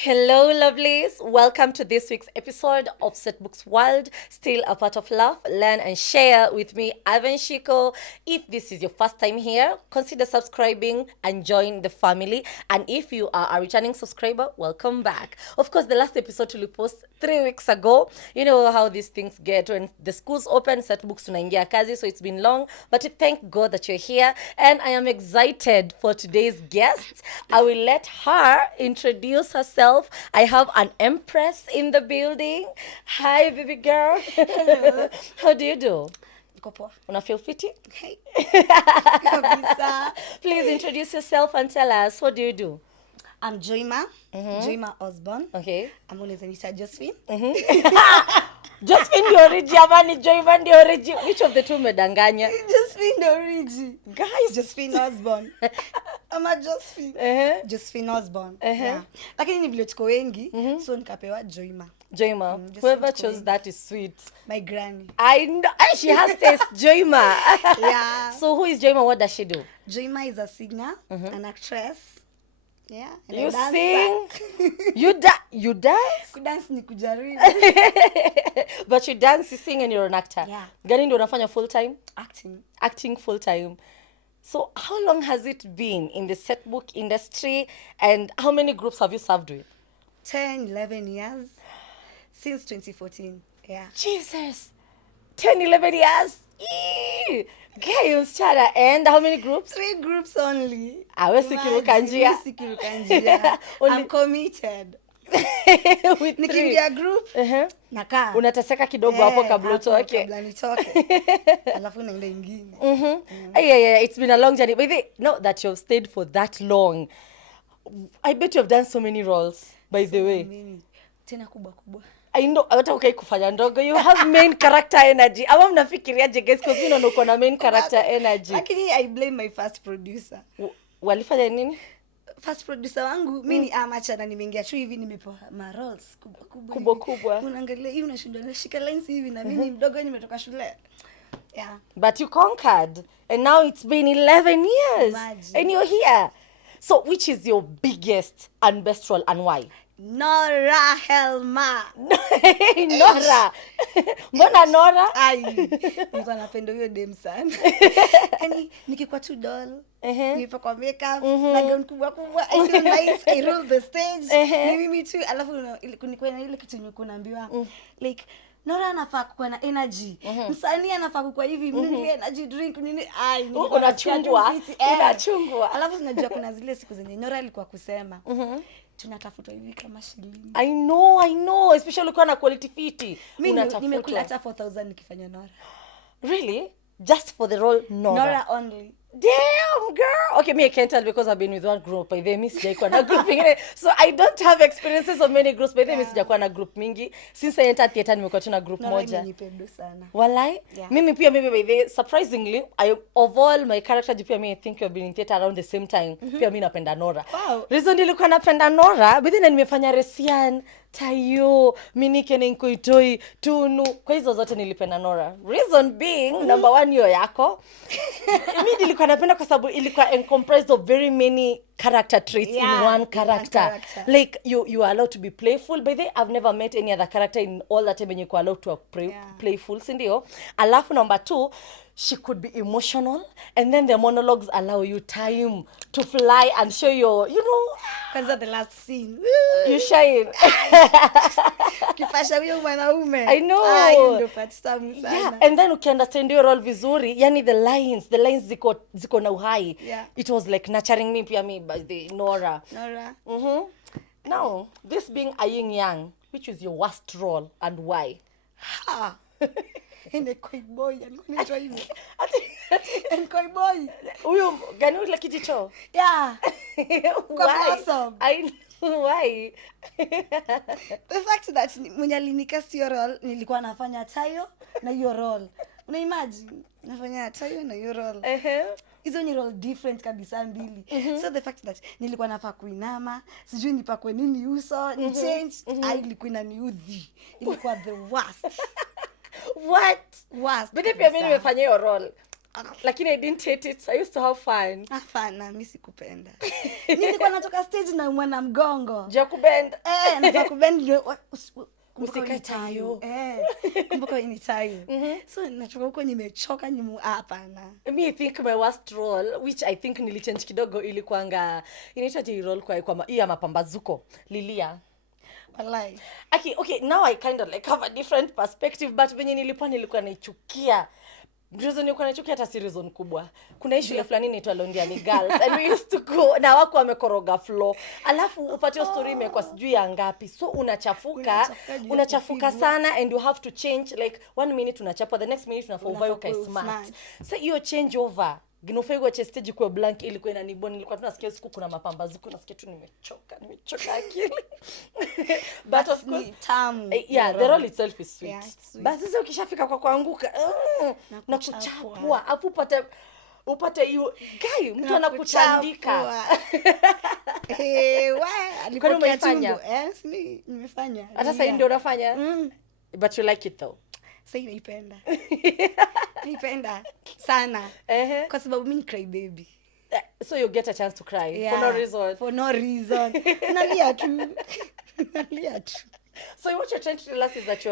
Hello, lovelies. Welcome to this week's episode of Setbooks World. Still a part of love, learn, and share with me, Ivan Shiko. If this is your first time here, consider subscribing and join the family. And if you are a returning subscriber, welcome back. Of course, the last episode we post 3 weeks ago. You know how these things get when the schools open. Setbooks tunaingia kazi, so it's been long. But thank God that you're here, and I am excited for today's guest. I will let her introduce herself. I have an empress in the building. Hi, baby girl. Hello. How do you do? Niko poa. Una feel fitty? Hey. Kabisa. Please introduce yourself and tell us, what do you do? I'm Joima. Joima Osborn. Okay. I'm always Anita Josephine. Josephine ndio origi ama Joima ndio origi? Which of the two medanganya? Josephine the origi. Guys, Josephine Osborn. I'm a Josephine. Josephine Osborn. Yeah. Lakini ni vile tuko wengi, so nikapewa Joima. Joima. Whoever chose that is sweet. My granny. I know. She has taste. Joima. Yeah. So who is Joima? What does she do? Joima is a singer, an actress. Yeah. And You a dancer. sing. You dance. Kudance ni kujaribu. But you dance, you sing, and you're an actor. Yeah. Gani ndio unafanya full time? Acting. Full time. So how long has it been in the setbook industry, and how many groups have you served with? 10, 11 years. Since 2014. Yeah. Jesus. 10, 11 years. Eee. Okay, msichana. And how many groups? 3 groups only. We sikiruka njia. Sikiruka njia. I'm committed. With 3. Nikiingia group, nakaa. Unateseka kidogo hapo kabla utoke. Kabla nitoke. Alafu naenda ingine. Yeah, it's been a long journey. But know that you've stayed for that long. I bet you have done so many roles, by the way. Many. Tena kubwa. I know, hata ukai kufanya ndogo, you have main character energy. Ama mnafikiriaje guys, because mimi naona uko na main character energy. Lakini I blame my first producer. Walifanya nini? First producer wangu, mimi ni amateur na nimeingia tu hivi nimepewa ma roles kubwa. Unaangalia hii unashindwa nashika lines hivi na mimi mdogo nimetoka shule. Yeah. But you conquered, and now it's been 11 years. Imagine. And you're here. So which is your biggest and best role, and why? Nora Helma. Nora. Mbona Nora? Ai. Niko napenda huyo dem sana. Yaani nikikuwa tu doll, nipo kwa makeup, na gown kubwa. I feel nice. I roll the stage. Ni mimi tu, alafu nikuwa na ile kitu niko naambiwa like Nora anafaa kuwa na energy. Msanii anafaa kuwa hivi, mimi energy drink nini? Ai, unachungwa. Alafu unajua kuna zile siku zenye Nora alikuwa kusema. Tunatafuta hivi kama shilingi. I know, especially kwa na quality fiti. Mimi nimekula hata 4,000 nikifanya Nora. Really? Just for the role Nora only. Damn, girl. Okay, me I can't tell because I've been with one group. By the way, sijaikuwa na group ingine. So I don't have experiences of many groups. By the way, sijakuwa na group mingi. Since I entered theater nimekuwa tu na group moja. Nipendo sana. Walai? Yeah. Mimi pia by the way, surprisingly, of all my characters pia I think you've been in theater around the same time. Pia mimi napenda Nora. Wow. Reason nilikuwa napenda Nora, but then nimefanya Resian, Tayo, Minike Nkoitoi, Tunu. Kwa hizo zote nilipenda Nora. Reason being, number 1 hiyo yako. Mimi nilikuwa napenda kwa sababu ilikuwa comprised of very many character traits in one character. Like you are allowed to be playful. By the way, I've never met any other character in all that time when you're allowed to be playful. Sindio? Alafu number 2, she could be emotional, and then the monologues allow you time to fly and show your, Kwanza the last scene. You shine. Kifasha huyo mwanaume. I know. Ndio patsamu sana. Yeah, and then ukiunderstand your role vizuri, yani the lines ziko na uhai. Yeah. It was like nurturing me pia me by the Nora. Now, this being a yin-yang, which is your worst role and why? Ene koi boy, anaitwa hivyo. Ene koi boy. Huyo gani ule kijicho? Yeah. Why? The fact that mwenye alinicast hiyo role nilikuwa nafanya Tayo na hiyo role. Una imagine nafanya Tayo na hiyo role. Hizo ni role different kabisa mbili. So the fact that nilikuwa nafaa kuinama, sijui nipakwe nini uso, ni change, ilikuwa inaniudhi. Ilikuwa the worst. What? Worst. But pia mimi nimefanya hiyo role. Lakini I didn't hate it. I used to have fun. Hapana, mimi sikupenda. Nilikuwa natoka stage na mwana mgongo. Je kubend. Nafaa kubend ndio Usikae tayo. Kumbuka ni tayo. So natoka huko nimechoka hapana. Me think my worst role, which I think nilichange kidogo, ilikuanga inaitwa je role kwa hii ya mapambazuko, Lilia. Wallahi. Okay, now I kind of like have a different perspective, but venye nilikuwa naichukia. Reason nilikuwa naichukia hata si reason kubwa. Kuna hii shule fulani inaitwa Londiani Girls and we used to go na wako wamekoroga floor. Alafu upate story imekuwa sijui ya ngapi. So unachafuka sana and you have to change like 1 minute unachapa, the next minute unafaa uvae ukae smart. So hiyo change over ginofego cha stage kwa blank ilikuwa inaniboni, nilikuwa tunasikia siku kuna mapambazuko, nasikia tu nimechoka akili. But of course yeah, the role itself is sweet. But sasa ukishafika kwa kuanguka na kuchapwa afu upate hiyo guy mtu anakuchandika. Alikuwa umefanya nimefanya hata sasa ndio unafanya but you like it though. Sasa naipenda sana kwa sababu mimi ni cry baby, so you get a chance to cry for no reason. nalia tu. So what you're trying to tell us is that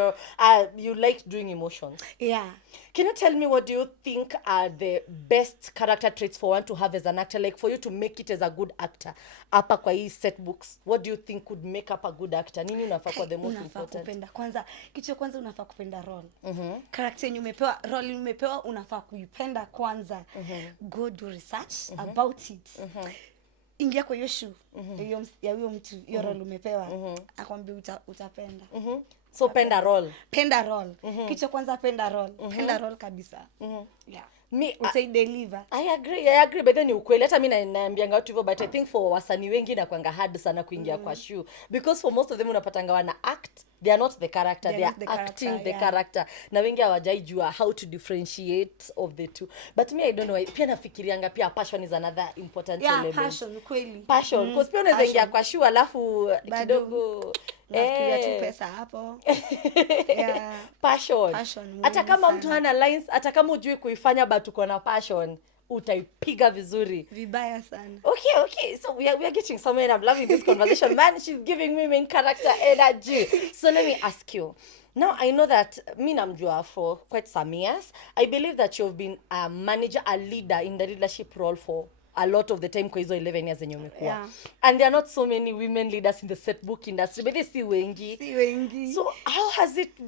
you like doing emotions. Yeah. Can you tell me what do you think are the best character traits for one to have as an actor, like for you to make it as a good actor? Hapa kwa hii Setbooks, what do you think could make up a good actor? Nini unafaa kwa the most important? Kupenda kwanza, kitu cha kwanza unafaa kupenda role. Character yenye umepewa, role umepewa unafaa kuipenda kwanza. Go do research about it. Ingia kwa hiyo shoe ya huyo mtu, hiyo role umepewa, akwambia utapenda. So penda role. Kitu kwanza penda role kabisa. Yeah. Me deliver. I agree but then ni ukweli, hata mimi naambianga watu hivyo, but I think for wasanii wengi na kwanga hard sana kuingia kwa shoe because for most of them unapatanga wana act, they are not the character, they are acting the character, na wengi hawajaijua how to differentiate of the two. But me I don't know, pia nafikirianga pia passion is another important element. Passion because pia unaweza ingia kwa shoe alafu kidogo nafikiria tu pesa hapo. Passion hata kama mtu hana lines, hata kama hujui kuifanya but uko na passion utaipiga vizuri vibaya sana. Okay, so we are getting somewhere and I'm loving this conversation. Man, she's giving me main character energy. So let me ask you, now I know that me namjua for quite some years. I believe that you've been a manager, a leader in the leadership role for a lot of the time kwa hizo 11 years zenye umekuwa. And there are not so many women leaders in the setbook industry, but they si wengi. So how has it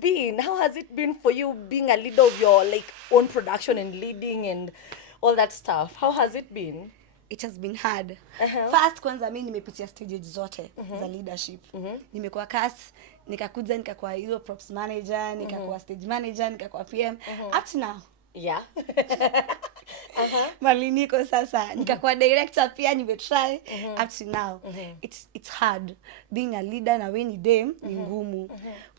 been for you being a leader of your like own production and leading and all that stuff? How has it been? It has been hard. First kwanza mimi nimepitia stages zote za leadership. Nimekuwa cast, nikakuja nikakuwa hiyo props manager, nikakuwa stage manager, nikakuwa PM, up to now. Yeah. Mali niko sasa nikakuwa director pia, nimetry up to now. It's hard being a leader, na wewe ni dem ni ngumu.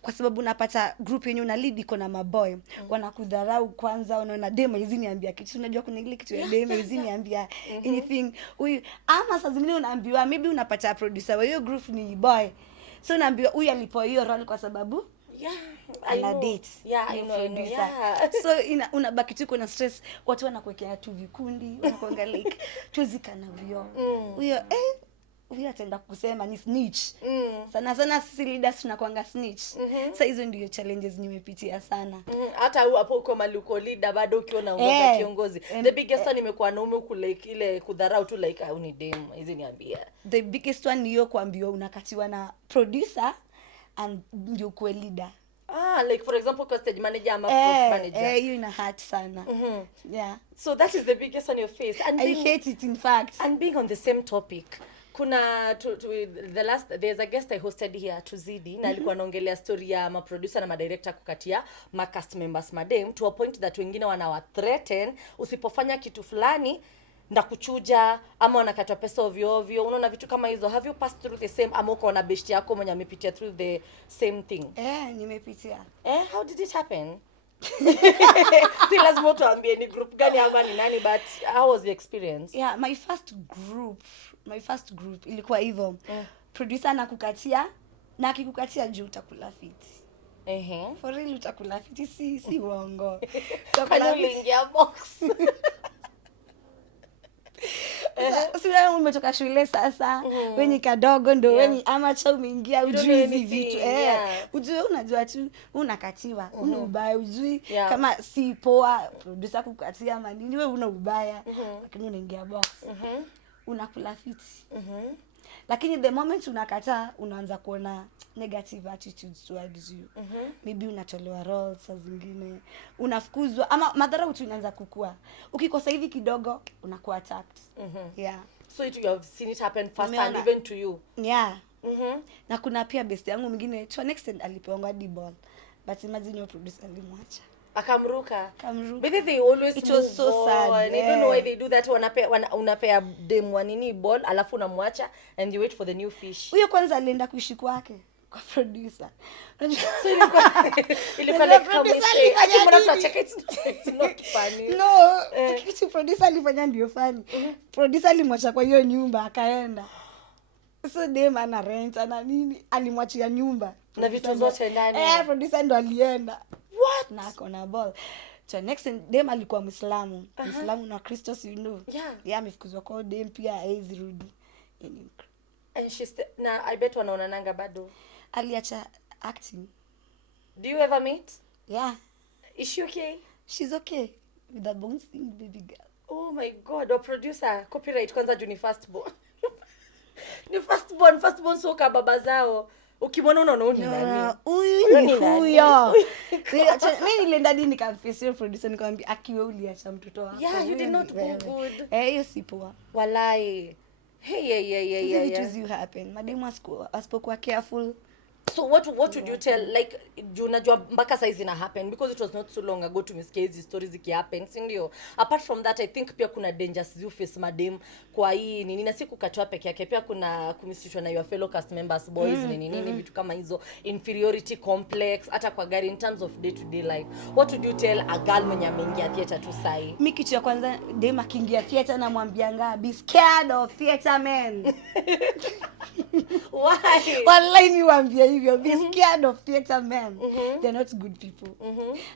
Kwa sababu unapata group yenye una lead iko na maboy, wanakudharau kwanza, unaona dem hizi niambia kitu, unajua kuna ile kitu ya dem hizi niambia anything. Huyu ama saa zingine unaambiwa, maybe unapata producer wa hiyo group ni boy, so unaambiwa huyu alipo hiyo role kwa sababu ana date. I know. So unabaki tu kuna stress, watu wanakuwekea tu vikundi, wanakuanga like tuzikana vyo. Huyo huyo ataenda kusema ni snitch. Sana sisi leaders tunakuanga snitch. Sasa hizo ndio challenges nimepitia sana. Hata hapo uko mali uko leader bado ukiwa unaongoza kiongozi. The biggest one imekuwa naume huku like ile kudharau tu like ni dem hizi niambia. The biggest one ni hiyo kuambiwa unakatiwa na producer and ndio kuwe leader. Like for example kwa stage manager ama prop manager. You ina hurt sana. Yeah. So that is the biggest one you face. And I hate it in fact. And being on the same topic, kuna there's a guest I hosted here Tuzidi, na alikuwa anaongelea story ya ma producer na ma director kukatia ma cast members madem to a point that wengine wanawa threaten usipofanya kitu fulani nda kuchuja ama wanakatwa pesa ovyo. Unaona vitu kama hizo. Have you passed through the same ama uko na best yako mwenye amepitia through the same thing? Nimepitia. How did it happen? Si lazima tuambie ni group gani ama ni nani, but how was the experience? Yeah, my first group ilikuwa hivyo. Producer anakukatia na akikukatia juu utakula fit. For real utakula fiti, si uongo. Utakula uliingia box. Sasa umetoka shule sasa, wenye kadogo ndo wenye amacha umeingia ujui hizi vitu. Ujui unajua tu unakatiwa, una ubaya ujui kama si poa producer kukatia ama nini, wewe una ubaya lakini unaingia box. Unakula fiti. Lakini the moment unakataa unaanza kuona negative attitudes towards you. Maybe unatolewa roles saa zingine, unafukuzwa ama madhara tu inaanza kukua. Ukikosa hivi kidogo unakuwa attacked. Yeah. So you have seen it happen first and even to you. Yeah. Na kuna pia best yangu mwingine to an extent alipewa D-ball. But imagine your producer alimwacha. Akamruka. But they always it was so sad. I don't know why they do that. Unapea dem wanini ball alafu unamwacha and you wait for the new fish. Huyo kwanza alienda kuishi kwake kwa producer. So ilikuwa like kama say ati mbona tunacheka, it's not funny. No, kitu producer alifanya ndio funny. Producer alimwacha kwa hiyo nyumba akaenda. So dem ana rent ana nini, alimwachia nyumba na vitu zote ndani. Producer ndo alienda. What? Na kona ball. So next dem alikuwa Muislamu. Muislamu na Kristo, you know. Yeah, amefukuzwa kwa dem pia haizi rudi. And na I bet wanaonananga bado. Aliacha acting. Do you ever meet? Yeah. Is she okay? She's okay with a bouncing baby girl. Oh my God, or producer, copyright kwanza juu ni firstborn. Ni firstborn soka baba zao. Ukimwona unaona ni nani? Huyo. Mimi nilienda dini nikamfesi producer nikamwambia akiwe uliacha mtoto wako. Yeah, you did not go good. Hiyo si poa. Walai. Hey. It you happen. Mademu asipokuwa careful. So what would you tell, like, unajua mpaka size ina happen because it was not so long ago tumesikia hizi stories ziki happen, si ndio? Apart from that, I think pia kuna dangers you face madem kwa hii nini, na si kukatwa peke yake, pia kuna kumistitwa na your fellow cast members boys nini vitu kama hizo, inferiority complex hata kwa gari in terms of day to day life. What would you tell a girl mwenye ameingia theater tu sai? Mimi kitu ya kwanza dem akiingia theater na mwambianga be scared of theater men. Why? Wallahi niwaambia hivyo, be scared of theater men. They're not good people.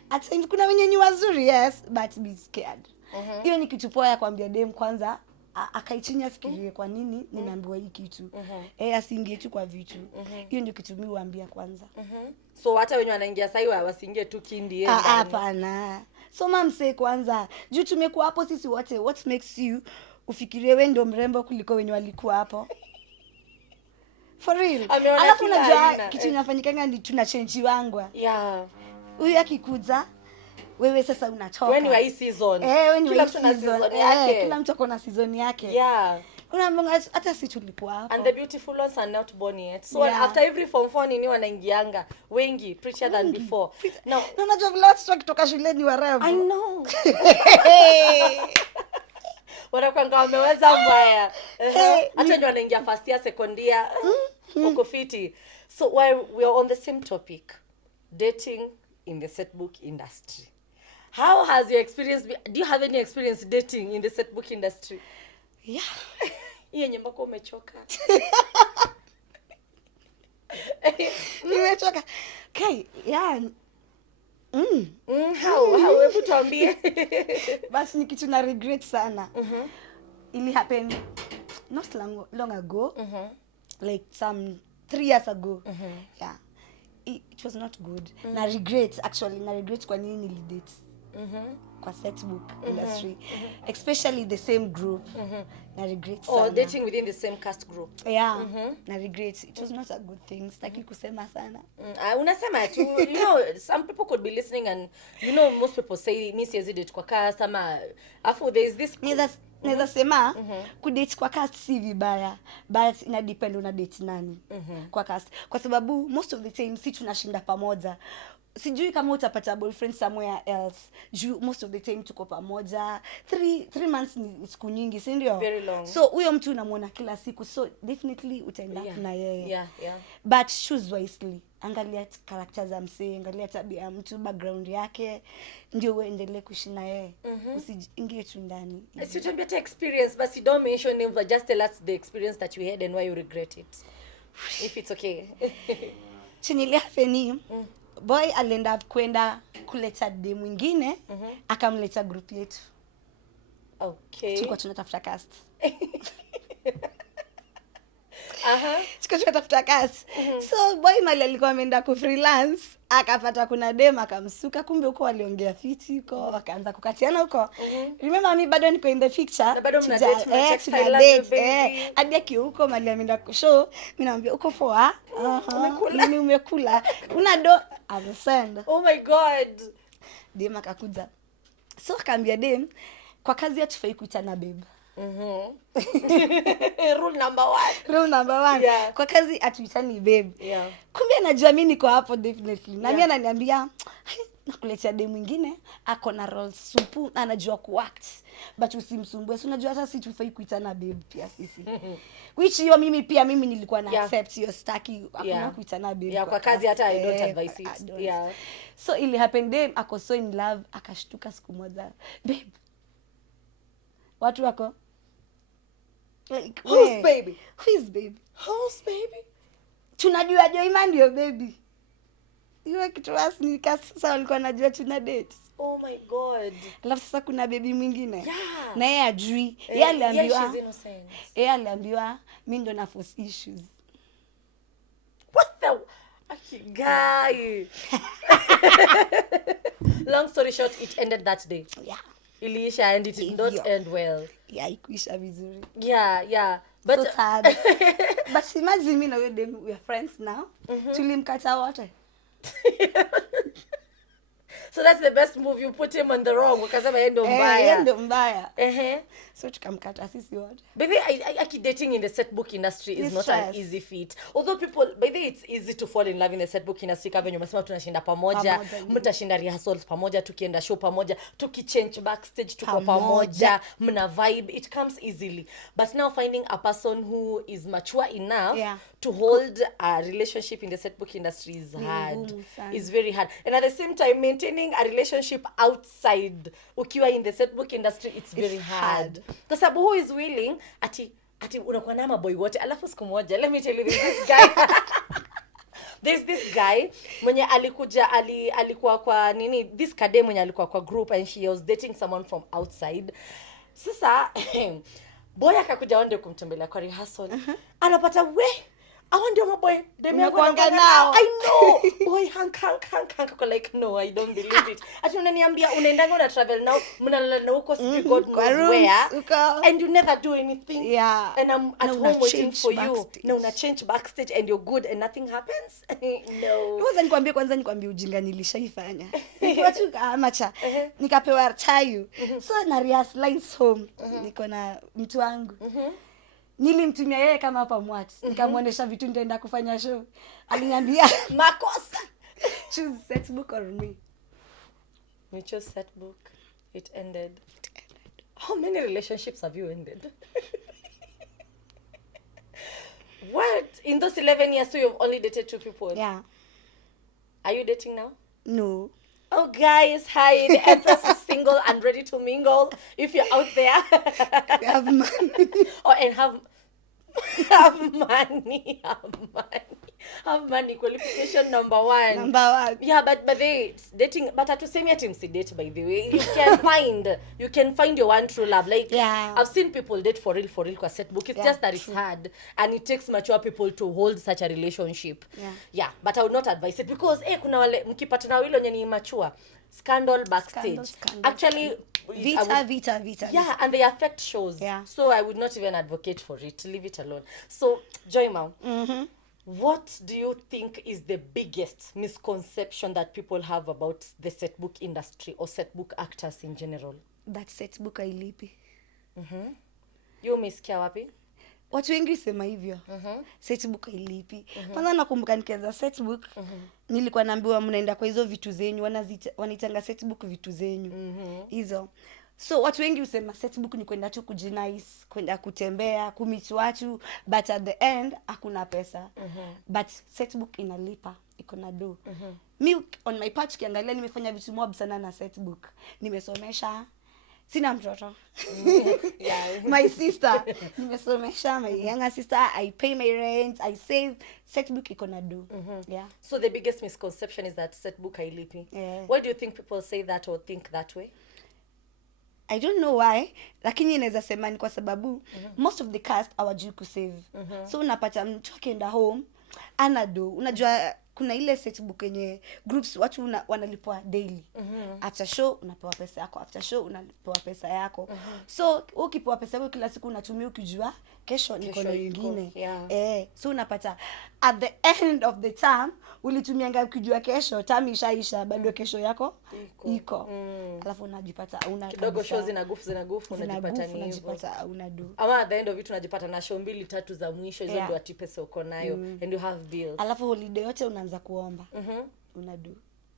At times kuna wenye ni wazuri, yes, but be scared. Hiyo ni kitu poa ya kuambia dem kwanza akaichinya fikirie kwa nini nimeambiwa hii kitu. Asiingie tu kwa vitu. Hiyo ndio kitu mimi huambia kwanza. So hata wenye wanaingia sasa wasiingie tu kindi ndani. Hapana. So mamse kwanza, juu tumekuwa hapo sisi wote, what makes you ufikirie wewe ndio mrembo kuliko wenye walikuwa hapo? For real. Alafu unajua kitu inafanyikanga ni tunachange wangwa. Yeah. Huyu akikuza wewe sasa unatoka. When you are season. Kila mtu na season yake. Kila mtu akona season yake. Yeah. Unaambia hata si tulikuwa hapo. And the beautiful ones are not born yet. So after every form 4 nini wanaingianga wengi prettier than before. No, unajua vile watu wakitoka shuleni warembo. I know. Wanakwanga wameweza mbaya. Hata ndio wanaingia first year, second year. Uko fiti. So while we are on the same topic, dating in the setbook industry. How has your experience been? Do you have any experience dating in the setbook industry? Yeah. Yenye mbako umechoka. Nimechoka. Okay, yeah. How hebu tuambie. Basi ni kitu na regret sana. It happened not long ago. Like some 3 years ago. Yeah. It was not good. Na regret kwa nini nilidate. Kwa setbook industry. Especially the same group. Na regret sana. Or dating within the same cast group. Yeah. Na regret. It was not a good thing. Sitaki kusema sana. Unasema tu, you know, some people could be listening and you know most people say mi siwezi date kwa cast ama afu there is this Naweza sema kudate kwa cast si vibaya, but ina depend una date nani kwa cast, kwa sababu most of the time si tunashinda pamoja. Sijui kama utapata boyfriend somewhere else. Most of the time tuko pamoja. 3 months ni siku nyingi, si ndio? Very long. So huyo mtu unamuona kila siku, so definitely utaenda na yeye. Yeah. But choose wisely. Angalia character za msee, angalia tabia ya mtu, background yake, ndio uendelee kuishi na yeye. Usiingie tu ndani. Si tuambie ta experience, but you don't mention names, but just tell us the experience that you had and why you regret it. If it's okay. Chenye hapeni boy alienda kwenda kuleta dem mwingine akamleta group yetu. Okay. Tulikuwa tunatafuta cast. Tukatafuta cast. So boy mali alikuwa ameenda ku freelance, akapata kuna dem akamsuka, kumbe huko waliongea fiti huko, wakaanza kukatiana huko. Remember me bado niko in the picture. Na bado mna date, hadi akiuko mali ameenda kushow, mimi naambia uko poa. Mimi umekula. Una do amesend. Oh my god. Dem akakuja. So akaambia dem, kwa kazi hatufai kuitana babe. Rule number one. Yeah. Kwa kazi atuitani babe. Yeah. Kumbe anajua mimi niko hapo definitely. Na mimi ananiambia nakuletea dem mwingine ako na role supu, anajua kuact. But usimsumbue. So unajua hata sisi tufai kuitana babe pia sisi. Which hiyo mimi nilikuwa na accept hiyo staki hakuna kuitana babe. Yeah, kwa kazi hata I don't advise it. Yeah. So ili happen dem ako so in love, akashtuka siku moja. Babe. Watu wako like, who's baby? Who's baby? Who's baby? Tunajua Joima ndio baby. Iwe kitu rasmi sasa walikuwa najua tuna date. Oh my god. Alafu sasa kuna baby mwingine. Yeah. Na yeye ajui. Yeye aliambiwa. Yeah, she's innocent. Yeye aliambiwa mimi ndo na force issues. What the guy? Long story short, it ended that day. Yeah. Iliisha and it did not end well. Yeah, ikuisha vizuri. Yeah. But so sad. But imagine mimi na wewe we are friends now. Tulimkata wote. So that's the best move, you put him on the wrong ukasema yeye ndo mbaya. Ndo mbaya. So tukamkata sisi wote. By the way, dating in the setbook industry is not an easy feat. Although people, by the way, it's easy to fall in love in the setbook industry kama venye umesema tunashinda pamoja, mtashinda rehearsals pamoja, tukienda show pamoja, tukichange backstage tuko pamoja, mna vibe, it comes easily. But now finding a person who is mature enough to hold a relationship in the setbook industry is hard. It's very hard. And at the same time, maintaining a relationship outside ukiwa in the setbook industry, it's very hard. Kwa sababu who is willing ati unakuwa na maboy wote alafu siku moja, let me tell you this guy. There's this guy mwenye alikuwa kwa nini, this kade mwenye alikuwa kwa group and she was dating someone from outside. Sasa boy akakuja wande kumtembelea kwa rehearsal. Anapata I want your boy. I know. Boy, hank. Like, no, I don't believe it. Ati unaniambia unaendanga una travel now, mnalala na huko God knows where. And you never do anything. Yeah. And I'm at home waiting for you. No, una change backstage and you're good and nothing happens. No. Kwanza nikwambie ujinga nilishaifanya. Nikiwa tu amacha. Nikapewa chayu. So na rehearse lines home. Niko na mtu wangu. Nilimtumia yeye kama hapa mwati. Nikamuonesha vitu nitaenda kufanya show. Aliniambia makosa. Choose Setbook or me. We chose Setbook. It ended. How many relationships have you ended? What? In those 11 years, so you've only dated 2 people? Yeah. Are you dating now? No. Oh, guys, hi. The Empress is single and ready to mingle. If you're out there. We have money. And have money. Have money. Qualification number one. Yeah, but they dating, but atusemi ati msidate, by the way. You can find your one true love. Like, I've seen people date for real kwa Setbook. It's just that it's hard and it takes mature people to hold such a relationship. Yeah, but I would not advise it because kuna wale mkipatana wale wenye ni mature, scandal backstage. Actually, Vita. Yeah, and they affect shows. Yeah. So I would not even advocate for it. Leave it alone. So, Joima, what do you think is the biggest misconception that people have about the Setbook industry or Setbook actors in general? That Setbook hailipi. You umesikia wapi? Watu wengi sema hivyo. Setbook hailipi. Kwanza nakumbuka nikianza Setbook, nilikuwa naambiwa mnaenda kwa hizo vitu zenyu, wanaitanga Setbook vitu zenyu. Hizo. So watu wengi husema Setbook ni kwenda tu kujinice, kwenda kutembea, kumeet watu, but at the end hakuna pesa. But Setbook inalipa, iko na do. Me on my part kiangalia nimefanya vitu mob sana na Setbook. Nimesomesha, sina mtoto. Yeah. My sister, nimesomesha. My younger sister, I pay my rent, I save. Setbook iko na do. Yeah. So the biggest misconception is that Setbook hailipi. Yeah. Why do you think people say that or think that way? I don't know why, lakini inaweza sema ni kwa sababu most of the cast hawajui kusave. So unapata mtu akienda home anado, unajua kuna ile Setbook yenye groups watu wanalipwa daily. After show unapewa pesa yako, after show unapewa pesa yako. So ukipewa pesa yako kila siku unatumia ukijua kesho niko na nyingine. Yeah. So unapata at the end of the term ulitumianga ukijua kesho term ishaisha, bado kesho yako iko. Alafu unajipata una kidogo show zinagufu unajipata ni hivyo. Unajipata una do. Ama at the end of it unajipata na show 2-3 za mwisho hizo ndio ati pesa uko nayo and you have bills. Alafu holiday yote unaanza kuomba. Una do.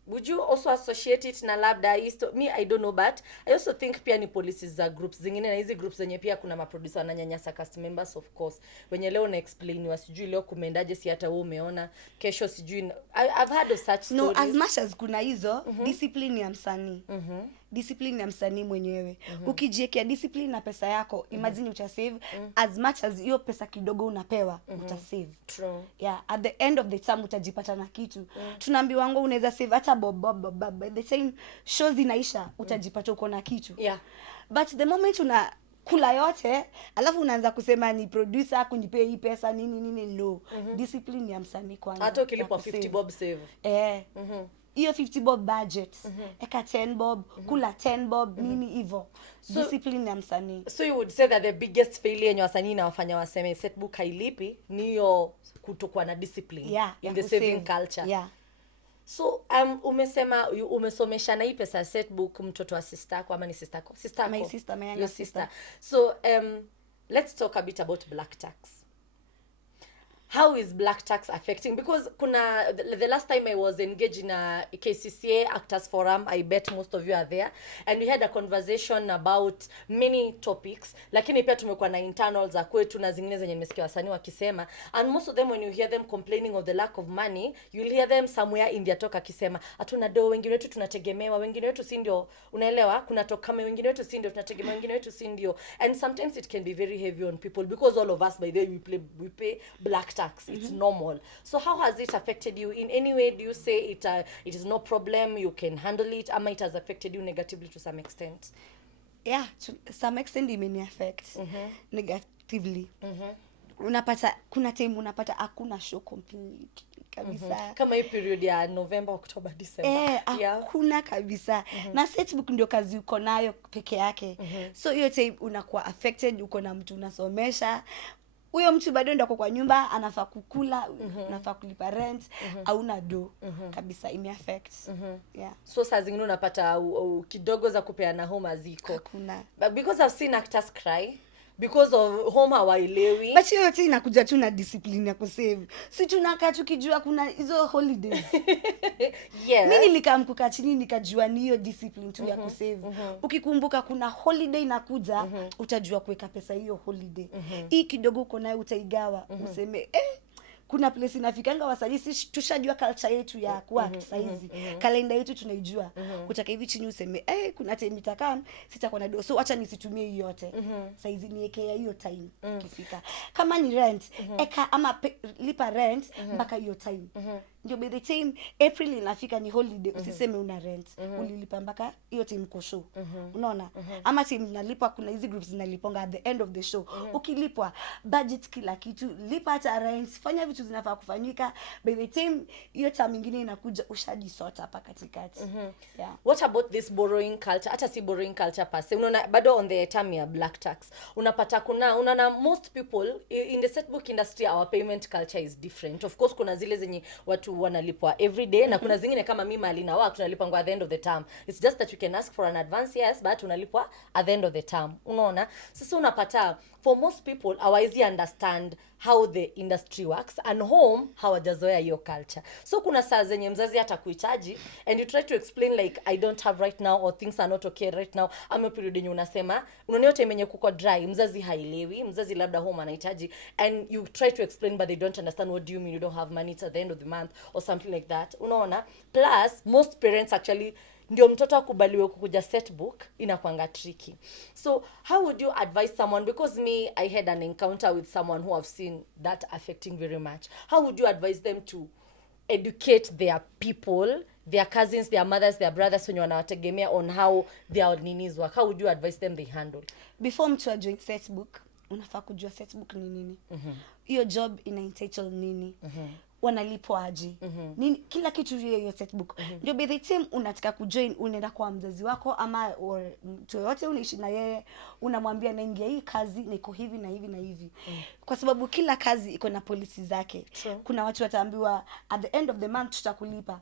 Would you also associate it na labda me I don't know, but I also think pia ni policies za groups zingine, na hizi groups zenye pia kuna maproducer wananyanyasa cast members of course, wenye leo na explain wasijui leo kumeendaje, si hata wewe umeona kesho sijui. I've heard of such stories. No, as much as kuna hizo discipline ya msanii. Discipline ya msanii mwenyewe. Ukijiwekea discipline na pesa yako, imagine utasave as much as hiyo pesa kidogo unapewa, utasave. True. Yeah, at the end of the term utajipata na kitu. Tunaambiwa ngo unaweza save hata bob. By the time shows inaisha utajipata uko na kitu. Yeah. But the moment una kula yote, alafu unaanza kusema ni producer kunipea hii pesa nini no. Discipline ya msanii kwanza. Hata ukilipwa 50 bob save. Hiyo 50 bob budget. Eka 10 bob, kula 10 bob, nini hivyo. So, discipline ya msanii. So you would say that the biggest failure yenye wasanii na wafanya waseme Setbook hailipi ni hiyo kutokuwa na discipline in the saving culture. Yeah. So umesema umesomesha na hii pesa Setbook mtoto wa sister yako ama ni sister yako? My sister, my younger sister. So let's talk a bit about black tax. How is black tax affecting? Because the last time I was engaged in a KCCA Actors Forum, I bet most of you are there, and we had a conversation about many topics, lakini pia tumekuwa na internals za kwetu na zingine zenye nimesikia wasanii wakisema, and most of them when you hear them complaining of the lack of money, you'll hear them somewhere in their talk akisema hatuna do, wengine wetu tunategemewa, wengine wetu si ndio, unaelewa, kuna talk kama wengine wetu si ndio tunategemewa, wengine wetu si ndio, and sometimes it can be very heavy on people because all of us by the way we pay black tax. It's normal. So how has it affected you in any way? Do you say it is no problem, you can handle it, ama it has affected you negatively to some extent? Yeah, to some extent it may affect negatively. Unapata kuna time unapata hakuna show complete kabisa. Kama hii period ya November, October, December. Hakuna kabisa. Na Setbook ndio kazi uko nayo peke yake. So hiyo time unakuwa affected, uko na mtu unasomesha. Huyo mtu bado ndio kwa nyumba, anafaa kukula, anafaa kulipa rent, hauna do kabisa, ime affect. Yeah. So saa zingine unapata kidogo za kupeana home aziko. Hakuna. But because I've seen actors cry because of home hawaelewi. But hiyo yote inakuja tu na discipline ya kusave. Si tunakaa tukijua kuna hizo holidays. Yes. Mimi nilikamkuka chini nikajua ni hiyo discipline tu ya kusave. Ukikumbuka kuna holiday inakuja, utajua kuweka pesa hiyo holiday. Hii kidogo uko nayo utaigawa, useme kuna place inafikanga wasanii sisi tushajua culture yetu ya kuwa saizi. Kalenda yetu tunaijua. Utaka hivi chini useme kuna time nitakaa sitakuwa na do. So acha nisitumie hiyo yote. Saizi niwekea hiyo time ikifika. Kama ni rent, eka ama lipa rent mpaka hiyo time. Ndio by the time April inafika ni holiday, usiseme una rent. Ulilipa mpaka hiyo time ko show. Unaona? Ama time nalipa, kuna hizi groups zinaliponga at the end of the show. Ukilipwa budget kila kitu, lipa hata rent, fanya vitu zinafaa kufanyika. By the time hiyo time nyingine inakuja ushajisort hapa katikati. Yeah. What about this borrowing culture? Hata si borrowing culture pase. Unaona bado on the term ya black tax. Unapata unaona most people in the Setbook industry, our payment culture is different. Of course kuna zile zenye watu wanalipwa every day na kuna zingine kama mimi alina work tunalipwa at the end of the term. It's just that you can ask for an advance, yes, but unalipwa at the end of the term. Unaona? Sasa unapata for most people hawawezi understand how the industry works, and home hawajazoea hiyo culture. So kuna saa zenye mzazi hata kuhitaji and you try to explain like I don't have right now or things are not okay right now. Ama period yenye unasema unaona yote yenye kuko dry, mzazi haielewi, mzazi labda home anahitaji, and you try to explain but they don't understand what do you mean you don't have money at the end of the month or something like that. Unaona? Plus most parents actually ndio mtoto akubaliwe kukuja Setbook inakuanga tricky. So how would you advise someone, because me I had an encounter with someone who have seen that affecting very much. How would you advise them to educate their people, their cousins, their mothers, their brothers wenye wanawategemea on how their ninis work? How would you advise them they handle? Before mtu ajoin Setbook, unafaa kujua Setbook ni nini. Hiyo job ina entitle nini. Wanalipwa aje. Nini kila kitu hiyo Setbook. Ndio by the time unataka kujoin, unaenda kwa mzazi wako ama mtu yote unaishi na yeye, unamwambia naingia hii kazi niko hivi na hivi na hivi. Kwa sababu kila kazi iko na policy zake. True. Kuna watu wataambiwa at the end of the month tutakulipa.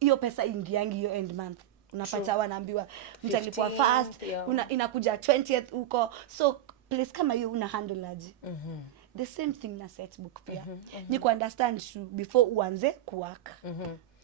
Hiyo pesa ingiangi hiyo end month. Unapata wanaambiwa mtalipwa first, inakuja 20th huko. So place kama hiyo una handle aje. The same thing na Setbook pia. Ni ku understand before uanze kuwork.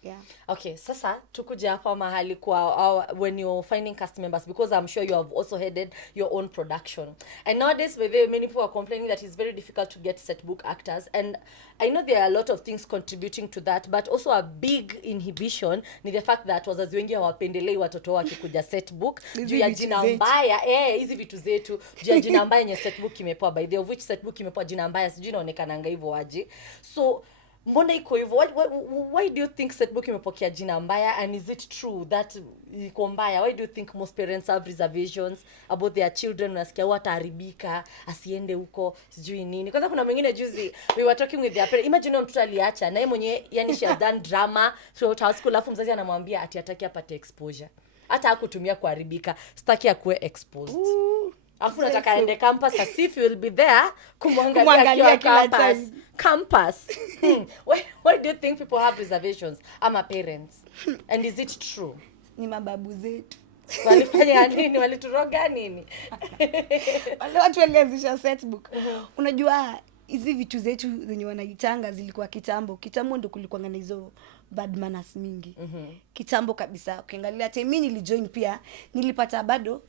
Yeah. Okay, sasa tukuja hapa mahali kwa when you're finding cast members, because I'm sure you have also headed your own production. And nowadays many people are complaining that it's very difficult to get Setbook actors, and I know there are a lot of things contributing to that, but also a big inhibition ni the fact that wazazi wengi hawapendelei watoto wakikuja Setbook juu ya jina mbaya. Hizi vitu zetu juu ya jina mbaya yenye Setbook imepoa, by the of which Setbook imepoa jina mbaya, sijui inaonekananga hivyo aje. So mbona iko hivyo? Why do you think Setbook imepokea jina mbaya, and is it true that iko mbaya? Why do you think most parents have reservations about their children? Unasikia wataharibika, asiende huko, sijui nini. Kwanza kuna mwingine juzi we were talking with their parents. Imagine mtoto aliacha na yeye mwenyewe, yani she has done drama throughout her school, alafu mzazi anamwambia ati hataki apate exposure. Hata hakutumia kuharibika, sitaki akuwe exposed. Afu nataka aende campus as if you will be there kumwangalia campus. Why do you think people have reservations? Ama parents. And is it true? Ni mababu zetu. Walifanya nini? Walituroga nini? Wale watu walianzisha Setbook. Unajua hizi vitu zetu zenye wanaitanga zilikuwa kitambo. Kitambo ndo kulikuwa na hizo bad manners mingi. Kitambo kabisa. Ukiangalia hata mimi nilijoin pia, nilipata bado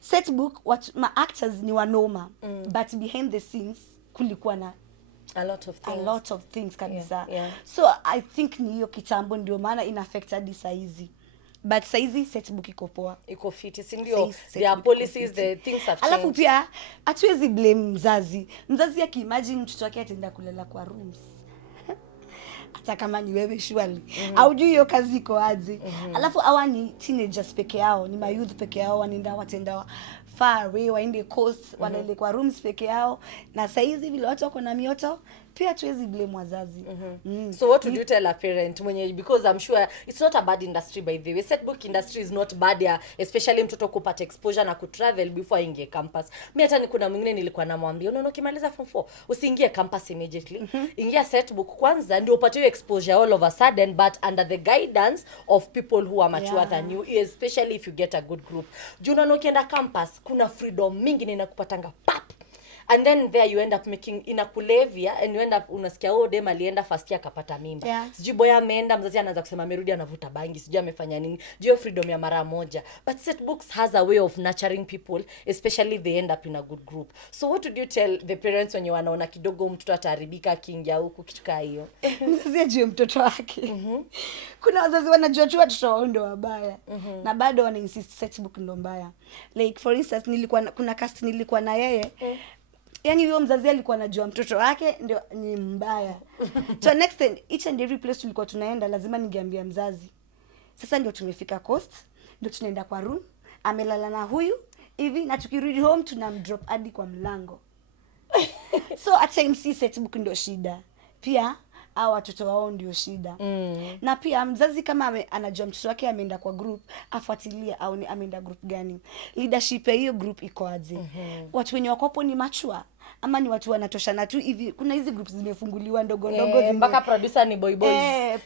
Setbook ma actors ni wanoma, but behind the scenes kulikuwa na a lot of things kabisa. Yeah. So I think ni hiyo kitambo ndio maana ina affect hadi saizi. But saizi Setbook iko poa, iko fit, si ndio? Their policies, the things have changed. Alafu pia hatuwezi blame mzazi. Mzazi akiimagine mtoto wake ataenda kulala kwa rooms. Hata kama ni wewe surely. Haujui hiyo kazi iko aje. Alafu hawa ni teenagers peke yao, ni youth peke yao, watenda far away, waende coast, wanaende kwa rooms peke yao. Na saizi vile watu wako na mioto, pia tuwezi blame wazazi. So what would you tell a parent mwenye, because I'm sure it's not a bad industry by the way. Setbook industry is not bad, yeah, especially mtoto kupata exposure na kutravel before ingie campus. Mimi hata kuna mwingine nilikuwa namwambia ukimaliza form 4 usiingie campus immediately. Ingia Setbook kwanza ndio upate exposure all of a sudden, but under the guidance of people who are mature than you, especially if you get a good group. Juu ukienda campus kuna freedom mingi na inakupatanga pap. And then there you end up making inakulevia, and you end up unasikia dem alienda first year akapata mimba. Sijui boya ameenda, mzazi anaanza kusema amerudi anavuta bangi, sijui amefanya nini. Juu freedom ya mara moja. But Setbooks has a way of nurturing people, especially if they end up in a good group. So what would you tell the parents when you wanaona kidogo mtoto ataharibika akiingia huko kitu kama hiyo? Mzazi ajue mtoto wake. Kuna wazazi wanajua tu watoto wao ndio wabaya. Na bado wana insist Setbook ndio mbaya. Like for instance kuna cast nilikuwa na yeye. Yani huyo mzazi alikuwa anajua mtoto wake ndio ni mbaya. So next time each and every place tulikuwa tunaenda lazima ningeambia mzazi. Sasa ndio tumefika coast, ndio tunaenda kwa room, amelala na huyu hivi, na tukirudi home tunamdrop hadi kwa mlango. So at times Setbook ndio shida. Pia au watoto wao ndio shida. Na pia mzazi kama anajua mtoto wake ameenda kwa group, afuatilie au ni ameenda group gani. Leadership ya hiyo group iko aje. Watu wenye wako hapo ni mature ama ni watu wanatoshana tu hivi. Kuna hizi groups zimefunguliwa ndogo ndogo mpaka producer ni boys.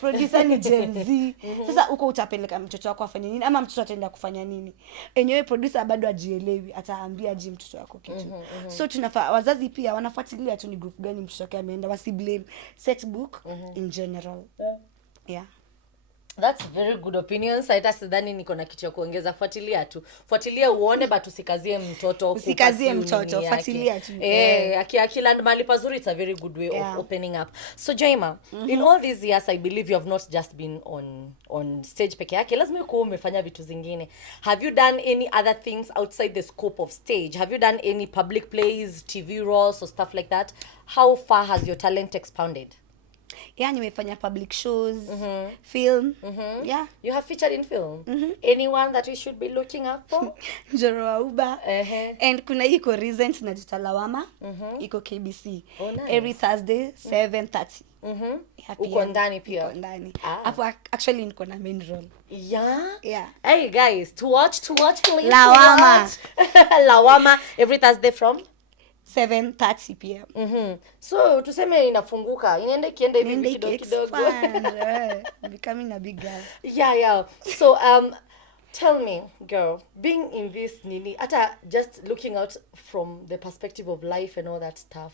Producer ni Gen Z. Sasa uko utapeleka mtoto wako afanye nini ama mtoto ataenda kufanya nini? Enyewe producer bado ajielewi, ataambia aje mtoto wako kitu. So tunafaa wazazi pia wanafuatilia tu ni group gani mtoto wake ameenda, wasi blame Setbook in general. Yeah. That's very good opinions. Hata sidhani niko na kitu ya kuongeza. Fuatilia uone, but usikazie mtoto. Usikazie mtoto, fuatilia tu. Akiland mahali pazuri, it's a very good way of opening up. So Joima, in all these years, I believe you have not just been on stage peke yake. Lazima uko umefanya vitu zingine. Have you done any other things outside the scope of stage? Have you done any public plays, TV roles or stuff like that? How far has your talent expanded? Yeah, nimefanya public shows, film. Yeah. You have featured in film. Anyone that we should be looking up for? Joima Osborn. And kuna iko recent najita Lawama. Iko KBC. Oh, nice. Every Thursday 7:30. Uko ndani pia. Uko ndani. Hapo actually niko na main role. Yeah. Hey guys, to watch please. Lawama. Lawama every Thursday from 7:30 p.m. So tuseme inafunguka, inaenda kienda hivi kidogo. Becoming a big girl. Yeah. So tell me, girl, being in this nini, ata just looking out from the perspective of life and all that stuff,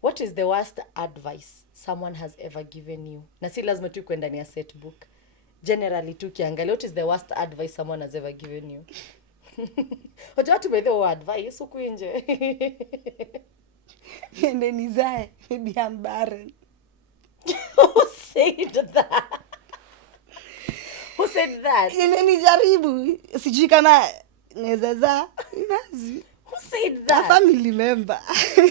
what is the worst advice someone has ever given you? Na si lazima tu kwenda ni Setbook. Generally tu kiangalia, what is the worst advice someone has ever given you? Wajua tumedho advice huku nje. And then nizae, maybe I'm barren. Who said that? Who said that? Nijaribu, sijui kama naweza zaa. Who said that? A family member.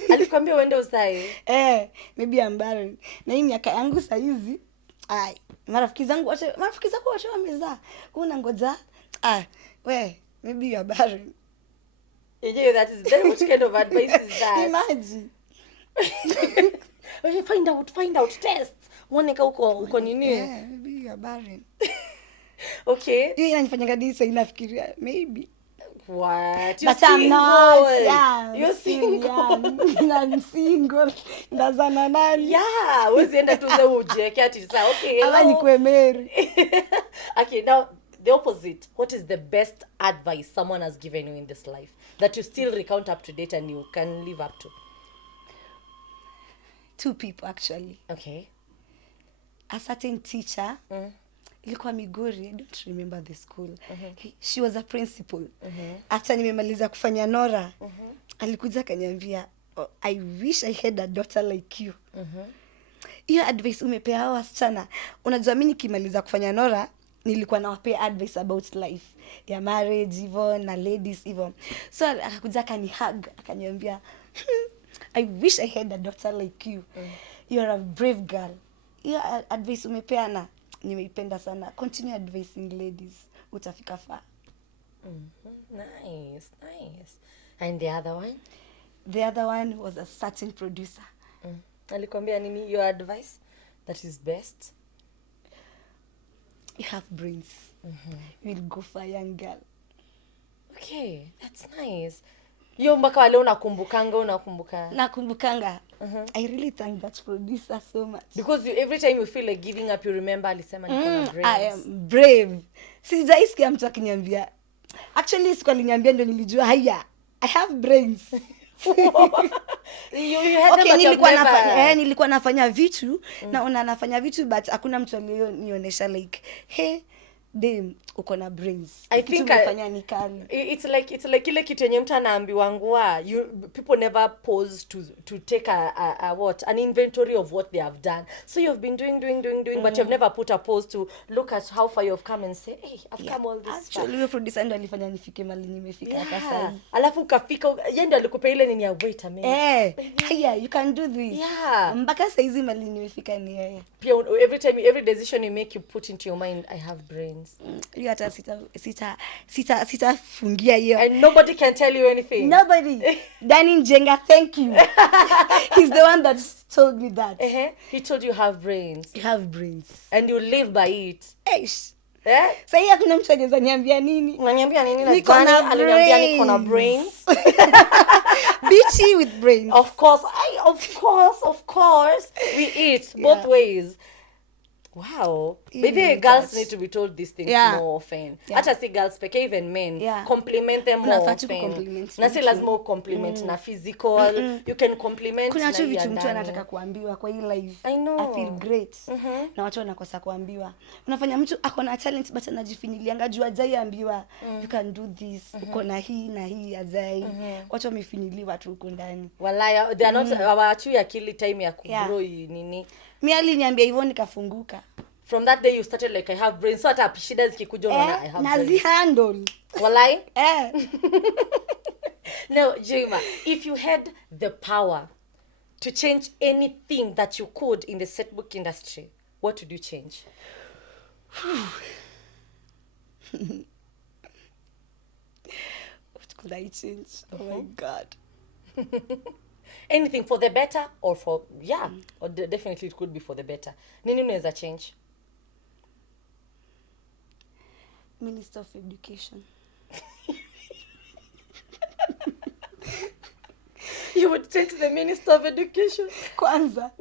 Alikwambia uende uzae? Maybe I'm barren. Na hii miaka yangu saa hizi, marafiki zangu wote wamezaa. Unangoja, maybe you are barren. Yeah, that is very much kind of advice is that. Imagine. Find out, test. Uone uko nini? Yeah, maybe you are barren. Okay. Hiyo inanifanya kabisa inafikiria maybe. What? But I'm not. Yeah. You're single. I'm single. Ndazana nani? Yeah, wezi enda tu za ujeke ati sasa okay. Ala nikwe Mary. Okay, now the opposite. What is the best advice someone has given you in this life that you still recount up to date and you can live up to? 2 people actually. Okay. A certain teacher. Ilikuwa Migori, I don't remember the school. She was a principal. After nimemaliza kufanya Nora, alikuja akaniambia, I wish I had a daughter like you. Hiyo advice umepea hao wasichana. Unajua mimi nikimaliza kufanya Nora, nilikuwa nawapea advice about life. Ya marriage hivyo na ladies hivyo. So akakuja akanihug, akaniambia, I wish I had a daughter like you. You are a brave girl. Hiyo advice umepeana. Nimeipenda sana. Continue advising ladies. Utafika far. Nice. And the other one? The other one was a certain producer. Alikwambia nini your advice that is best? You have brains. You will go for a young girl. Okay, that's nice. Yo mpaka wale unakumbukanga. Nakumbukanga. I really thank that producer so much. Because every time you feel like giving up, you remember alisema niko na brains. I am brave. Sijaisikia mtu akiniambia. Actually siku aliniambia ndio nilijua haya. I have brains. you had okay, nilikuwa nafanya vitu na nafanya vitu but hakuna mtu aliyonionyesha like hey damn uko na brains. I think it's like ile kitu yenye mtu anaambiwa people never pause to take an inventory of what they have done. So you've been doing but you've never put a pause to look at how far you've come and say hey I've come all this far. Actually your producer ndo alifanya nifike mali nimefika hata sasa. Alafu ukafika yeye ndo alikupa ile nini ya wait a minute. Yeah, you can do this. Yeah. Mpaka sasa hizi mali nimefika ni yeye. Pia every decision you make you put into your mind I have brains. You hata sitafungia hiyo. And nobody can tell you anything. Nobody. Danny Njenga, thank you. He's the one that told me that. He told you have brains. You have brains. And you live by it. Sasa hiyo kuna mtu anaweza niambia nini? Unaniambia nini na Johnny aliniambia niko na brains. Bitchy with brains. Of course. We eat both ways. Wow. Hii Maybe ni girls touch. need to be told these things Yeah. more often. Yeah. Hata si girls peke, even men. Yeah. Compliment them more Unafaa tu often. kucompliment Na si mtu. lazima compliment na physical. You can compliment Kuna na tu hii vitu ya mtu ndani. anataka kuambiwa kwa hii life. I know. I feel great. Na watu wanakosa kuambiwa. Unafanya mtu ako na talent but anajifinilianga juu hajaiambiwa you can do this. Uko na hii na hii hajai. Watu wamefiniliwa tu huko ndani. Walaya, they are not hawachui akili time ya kugrow Yeah. nini. Mimi aliniambia hivyo nikafunguka. From that day you started like I have brains. So hata shida zikikuja unaona I have brains. Nazihandle. Walai? Now, Joima, if you had the power to change anything that you could in the setbook industry, what would you change? What could I change? Oh my God. Anything for the better or for, yeah, or definitely it could be for the better. Nini unaweza change? Minister of Education. You would change the Minister of Education? Kwanza.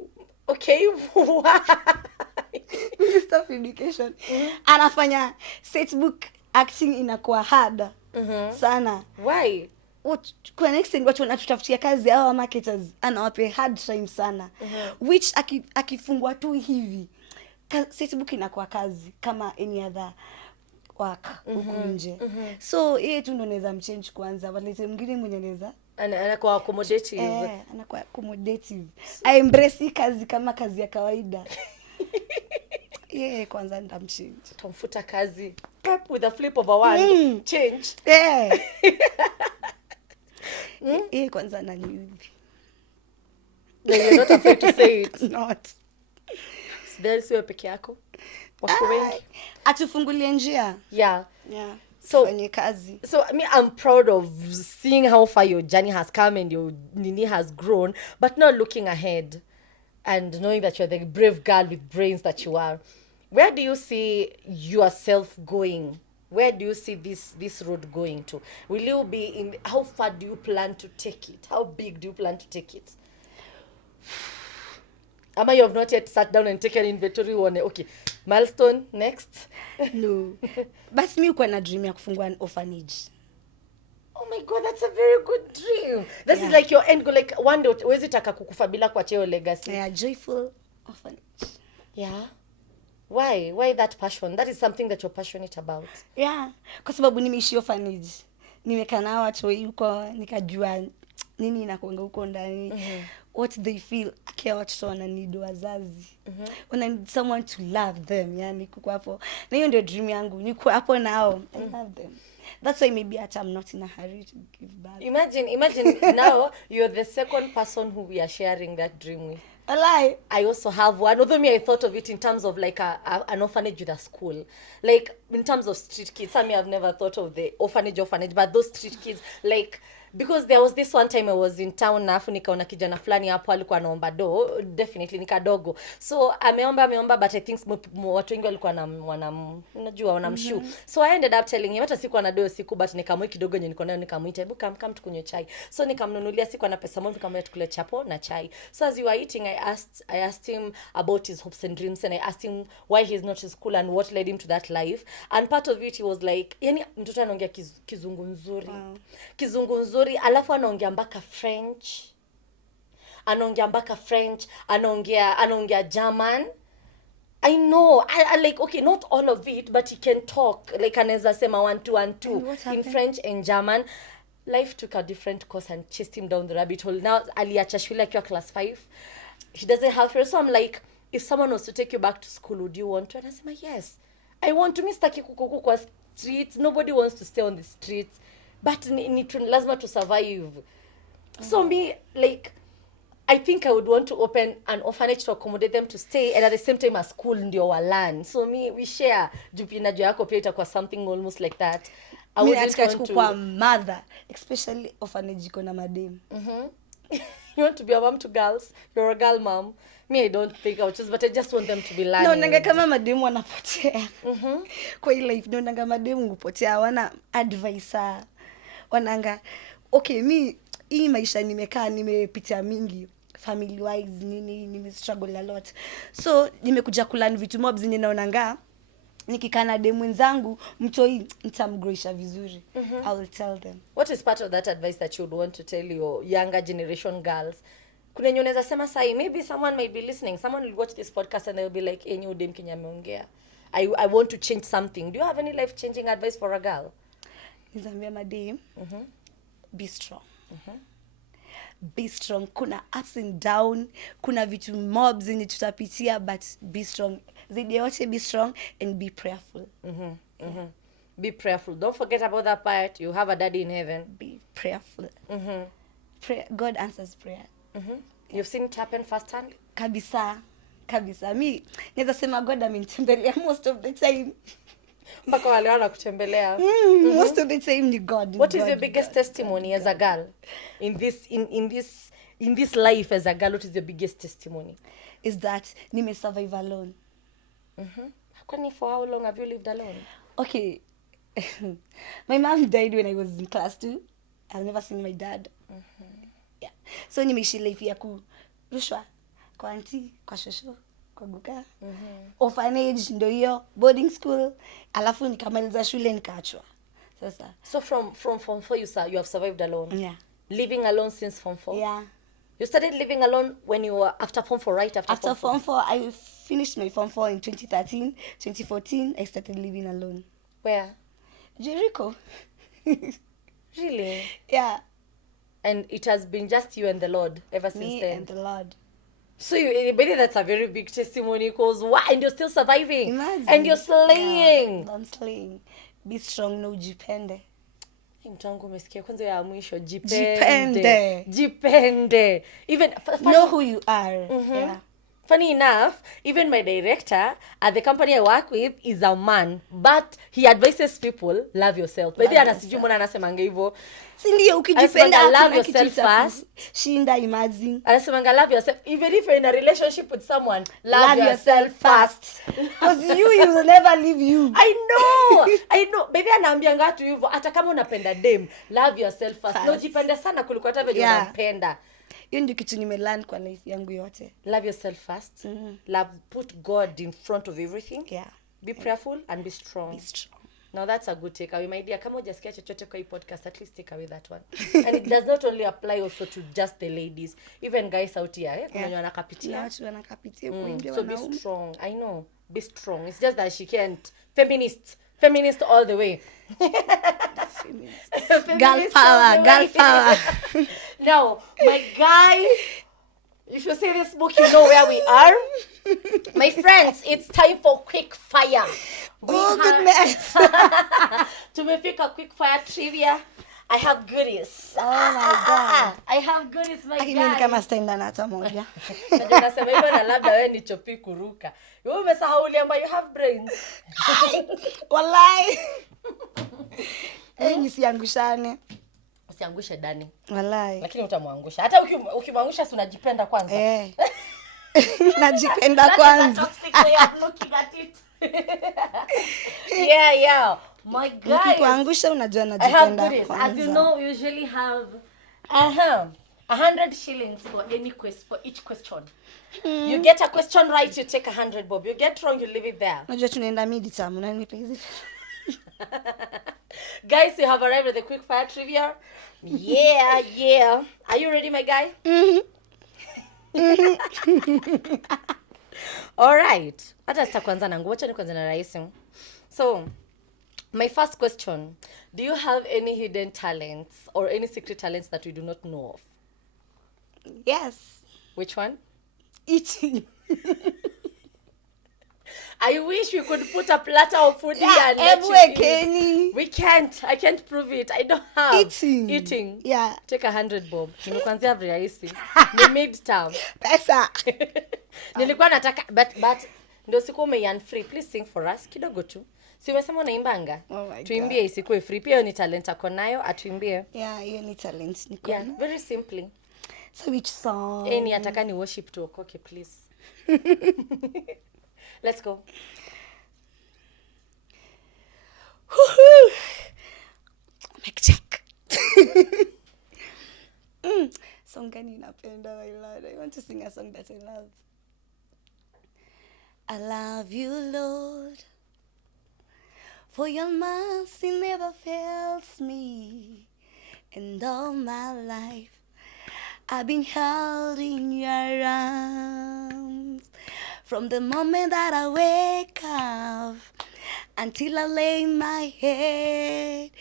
Okay, why? Minister of Education. Anafanya setbook acting inakuwa hard sana. Why? Kwa next thing watu wanatutafutia kazi hawa marketers anawape hard time sana. Which akifungwa tu hivi setbook inakuwa kazi kama any other work huku nje. So yeye tu ndo naweza mchange kwanza, walete mwingine mwenye anaweza anakuwa accommodative. Anakuwa accommodative. I embrace kazi kama kazi ya kawaida. Kwanza nitamchange. Tamfuta kazi. Pep with a flip of a wand. Change. Kwanza naniudhi. You're not afraid to say it. Not. Sidari siwe peke yako. Wako wengi. Atufungulie njia. Yeah. So fanye kazi. So I mean, I'm proud of seeing how far your journey has come and your nini has grown, but not looking ahead and knowing that you're the brave girl with brains that you are. Where do you see yourself going? Where do you see this road going to? Will you be in, how far do you plan to take it? How big do you plan to take it? Ama you have not yet sat down and taken inventory on, okay, milestone next? No. Basi mimi uko na dream ya kufungua an orphanage. Oh my God, that's a very good dream. This is like your end goal. Like one day, huwezi taka kukufa bila kuachia your legacy. Yeah, joyful orphanage. Yeah. Why that passion? That is something that you're passionate about. Yeah, kwa sababu nimeishi orphanage. Nimekaa na watu huko nikajua nini inakuanga huko ndani. What they feel. Akia watoto wananid wazazi. Wana need someone to love them. Yani kuko hapo. Na hiyo ndio dream yangu. Niko hapo nao. I love them. That's why maybe I'm not in a hurry to give back. Imagine now you're the second person who we are sharing that dream with. A lie. I also have one. Although I thought of it in terms of like an orphanage with a school. Like in terms of street kids. I mean, I've never thought of the orphanage, but those street kids, like, because there was this one time I was in town na afu nikaona kijana fulani hapo alikuwa anaomba do, definitely nikadogo. So ameomba but I think watu wengi walikuwa wanamshoe. So I ended up telling him hata siku anado siku but nikamweka kidogo yenye niko nayo nikamuita hebu come tukunywe chai. So nikamnunulia siku ana pesa moja nikamwambia tukule chapo na chai. So as we were eating I asked him about his hopes and dreams and I asked him why he's not in school and what led him to that life. And part of it he was like, yani mtoto anaongea kizungu nzuri. Wow. Kizungu nzuri alafu anaongea mpaka French, anaongea German. I know, I like, okay, not all of it, but he can talk, like anaweza sema 1 2 1 2 in French and German. Life took a different course and chased him down the rabbit hole. Now aliacha shule akiwa class 5. He doesn't have friends. So I'm like, if someone was to take you back to school, would you want to? And I said, yes, I want to. Mistaki kukuku kwa streets. Nobody wants to stay on the streets. But lazima to survive. So me, like, I think I would want to open an orphanage to accommodate them to stay and at the same time a school ndio wa learn. So me, we share. Jupina yako pia itakuwa something almost like that. I wouldn't want to kwa mother, especially orphanage iko na madem. You want to be a mom to girls? You're a girl mom. Me, I don't think I would choose, but I just want them to be learning. No, nanga kama mademu wanapotea. Kwa hii life, no, nanga mademu hupotea, wana advisor. Wananga, okay, hii maisha nimekaa, nimepitia mingi. family wise nime struggle a lot, so nimekuja kulearn vitu mob zenye naonanga nikikaa na dem mwenzangu mtoi nitamgroisha vizuri. I will tell them. What is part of that advice that you would want to tell your younger generation girls? Kuna yenye unaweza sema sai, maybe someone might be listening, someone will watch this podcast and they will be like, enye dem Kenya ameongea, I want to change something. Do you have any life changing advice for a girl? Nizambia madem, be strong. Be strong. Kuna ups and down, kuna vitu mobs zenye tutapitia, but be strong. Zaidi yote, be strong and be prayerful. Be prayerful. Don't forget about that part. You have a daddy in heaven. Be prayerful. God answers prayer. You've seen it happen firsthand? Kabisa. Mi naweza sema God amenitembelea most of the time. Mpaka wale wana kutembelea. Most of the time ni God. What is your biggest testimony as a girl in this life as a girl? What is your biggest testimony? Is that nime survive alone. Kwani for how long have you lived alone? Okay. My mom died when I was in class 2. I've never seen my dad. Yeah. So nimeishi life ya kurushwa kwa auntie, kwa shosho, kwa guka. Orphanage ndio hiyo, boarding school, alafu nikamaliza shule nikaachwa. Sasa. So from Form 4 you have survived alone? Yeah. Living alone since Form 4? Yeah. You started living alone when you were after Form 4, right? After Form 4, I finished my Form 4 in 2013. 2014, I started living alone. Where? Jericho. Really? Yeah. And it has been just you and the Lord ever since Me then? and the Lord. So you maybe that's a very big testimony, because why? And you're still surviving. Imagine. And you're slaying. Yeah, I'm slaying. Be strong, no jipende. Mtu wangu umesikia kwanza ya mwisho, jipende. Even know who you are. Yeah. Funny enough, even my director at the company I work with is a man, but he advises people, love yourself. But then anasijui mbona anasemanga hivyo. Si ndio ukijipenda love yourself first. Shinda imagine. Anasemanga love yourself. Even if you're in a relationship with someone, love yourself first. Because you will never leave you. I know. Baby anaambianga watu hivyo, hata kama unapenda dem, love yourself first. No jipende sana kuliko hata venye unampenda. Hiyo ndio kitu nimelearn kwa life yangu yote. Love yourself first. Put God in front of everything. Yeah. Be prayerful and be strong. Be strong. Now that's a good takeaway, my dear. Kama hujasikia chochote kwa hii podcast, at least take away that one. And it does not only apply also to just the ladies, even guys out here. Kuna wanakapitia. Watu wanakapitia kuingia so be strong. I know. Be strong. It's just that she can't. Feminist all the way. Girl power. Now, my guy, if you see this book, you know where we are. My friends, it's time for quick fire. Goodness. Tumefika quick fire trivia. I have goodies. Oh my God. I have goodies, my guy. Mimi kama staenda na hata moja. Najua nasema hivyo na labda wewe ni chopi kuruka. Wewe umesahau uliamba you have brains. Wallahi. Nisiangushane. Usiangushe Dani. Wallahi. Lakini utamwangusha. Hata ukimwangusha si unajipenda kwanza. Najipenda kwanza. That's a toxic way of looking at it. Yeah. My guys. Ukikuangusha unajua I have najipenda goodies. kwanza. As you know, we usually have 100 shillings for each question. You get a question right, you take 100 bob. You get wrong, you leave it there. Unajua tunaenda midterm, unanipa hizi. Guys, you have arrived at the quick fire trivia. Yeah. Are you ready, my guy? All right. Hata sitakuanza na nguo, acha nikuanze na rahisi. So, my first question, do you have any hidden talents or any secret talents that we do not know of? Yes. Which one? Eating. I wish we could put a platter of food here and let you eat. We can't. I can't prove it. I don't have. Eating. Yeah. Take 100 bob. Nimekuanzia rahisi. Ni midterm. Pesa. Nilikuwa nataka but ndio siku umeyan free. Please sing for us kidogo tu. Si umesema unaimbanga? Tuimbie isikuwe free. Pia ni talent ako nayo, atuimbie. Yeah, hiyo ni talent niko nayo. Yeah, very simply. So which song? Ni ataka ni worship tu okoke, please. Let's go. Mic check. Song gani napenda, my Lord? I want to sing a song that I love. I love you, Lord, for your mercy never fails me. And all my life I've been held in your arms. From the moment that I wake up until I lay my head,